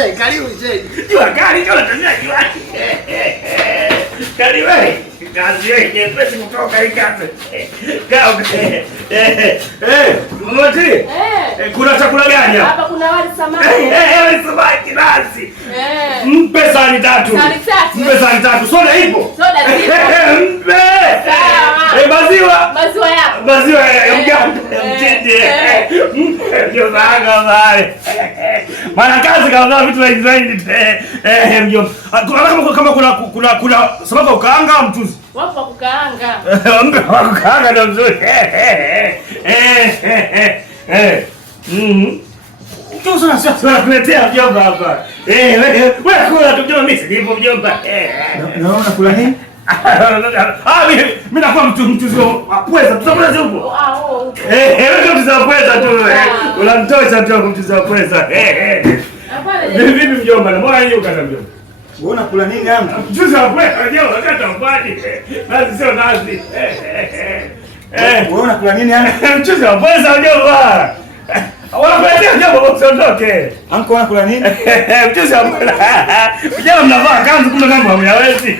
shehe, karibu shehe. Jua kali jua tazia jua. Kali wewe. Kazi yake pesa kutoka hii kazi. Kaa. Mmoja. Kuna chakula gani hapa? Hapa kuna wali samaki. Wali samaki nasi. Mpe sahani 3. Sahani 3. Mpe sahani 3. Soda ipo? Soda zipo. Mpe. Sawa. Maziwa. Maziwa yapo. Maziwa ya mgando. Mtende. Ndio zanga pale. Maana kazi kama vitu vya design mjomba. Kama kuna sababu ukaanga mchuzi. Wapo kukaanga. Mpe wa kukaanga ndio mzuri. Sasa sasa nakuletea mjomba hapa. Wewe kula tu mjomba, mimi silipo mjomba. Naona kula nini? Mimi nakuwa mchuzi wa pweza. Tutakula huko. Wewe ndio mchuzi wa pweza tu. Unamtosha tu mchuzi wa pweza. Hapana. Vipi mjomba? Mbona hiyo ukata mjomba? Wewe unakula nini yangu? Mchuzi wa pweza mjomba, wakati upati. Nazi sio nazi. Wewe unakula nini yangu? Mchuzi wa pweza mjomba. Wanakuletea mjomba, usiondoke. Anko unakula nini? Mchuzi wa pweza. Mjomba mnavaa kanzu kumbe mambo hamyawezi.